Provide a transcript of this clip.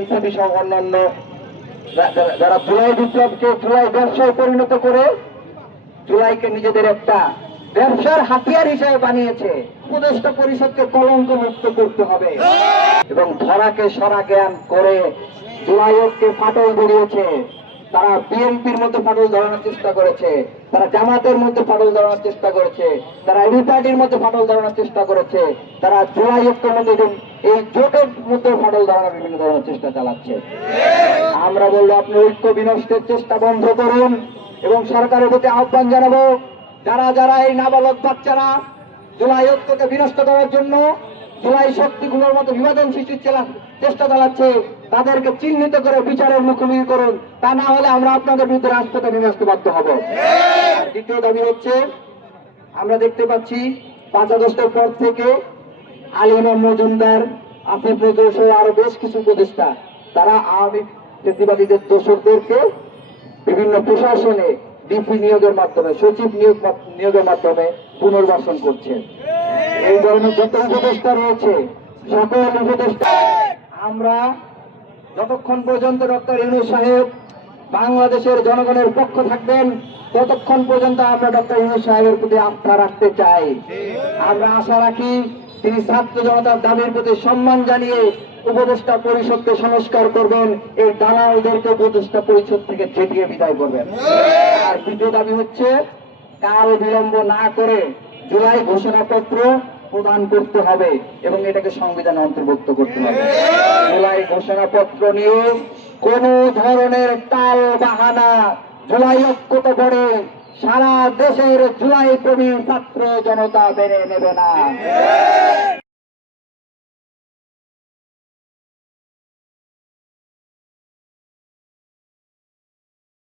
NCP সহ অন্যান্য যারা জুলাই বিপ্লবকে জুলাই ব্যবসায় পরিণত করে জুলাইকে নিজেদের একটা ব্যবসার হাতিয়ার হিসেবে বানিয়েছে। উপদেষ্টা পরিষদকে কলঙ্ক মুক্ত করতে হবে এবং ধরাকে সরা জ্ঞান করে জুলাইকে ফাটল ধরিয়েছে। তারা বিএনপির মধ্যে ফাটল ধরানোর চেষ্টা করেছে, তারা জামাতের মধ্যে ফাটল ধরানোর চেষ্টা করেছে, তারা এবি পার্টির মধ্যে ফাটল ধরানোর চেষ্টা করেছে, তারা জুলাই ঐক্যের মধ্যে এই জোটের মধ্যে ফাটল ধরানোর বিভিন্ন ধরনের চেষ্টা চালাচ্ছে। আমরা বলবো আপনি ঐক্য বিনষ্টের চেষ্টা বন্ধ করুন এবং সরকারের প্রতি আহ্বান জানাবো, যারা যারা এই নাবালক বাচ্চারা জুলাই ঐক্যকে বিনষ্ট করার জন্য জুলাই শক্তিগুলোর মতো বিভাজন সৃষ্টির চেষ্টা চালাচ্ছে, তাদেরকে চিহ্নিত করে বিচারের মুখোমুখি করুন। তা না হলে আমরা আপনাদের বিরুদ্ধে রাজপথে নেমে আসতে বাধ্য হব। দ্বিতীয় দাবি হচ্ছে, আমরা দেখতে পাচ্ছি 5 আগস্টের পর থেকে আলী ইমাম মজুমদার, আসিফ নজরুল সহ আরো বেশ কিছু উপদেষ্টা তারা আওয়ামী ফেসিবাদীদের দোসরদেরকে বিভিন্ন প্রশাসনে ডিপি নিয়োগের মাধ্যমে, সচিব নিয়োগের মাধ্যমে পুনর্বাসন করছে। এই ধরনের যত উপদেষ্টা রয়েছে সকল উপদেষ্টা আমরা যতক্ষণ পর্যন্ত ডক্টর ইউনূস সাহেব বাংলাদেশের জনগণের পক্ষ থাকবেন ততক্ষণ পর্যন্ত আমরা ডক্টর ইউনূস সাহেবের প্রতি আস্থা রাখতে চাই। আমরা আশা রাখি তিনি ছাত্র জনতার দাবির প্রতি সম্মান জানিয়ে উপদেষ্টা পরিষদকে সংস্কার করবেন, এই দালালদেরকে উপদেষ্টা পরিষদ থেকে ছেটিয়ে বিদায় করবেন। আর দ্বিতীয় দাবি হচ্ছে, কাল বিলম্ব না করে জুলাই ঘোষণাপত্র প্রদান করতে হবে এবং এটাকে সংবিধানে অন্তর্ভুক্ত করতে হবে। জুলাই ঘোষণাপত্র নিয়ে কোন ধরনের টাল বাহানা জুলাই ঐক্যত করে সারা দেশের জুলাই প্রেমী ছাত্র জনতা মেনে নেবে না।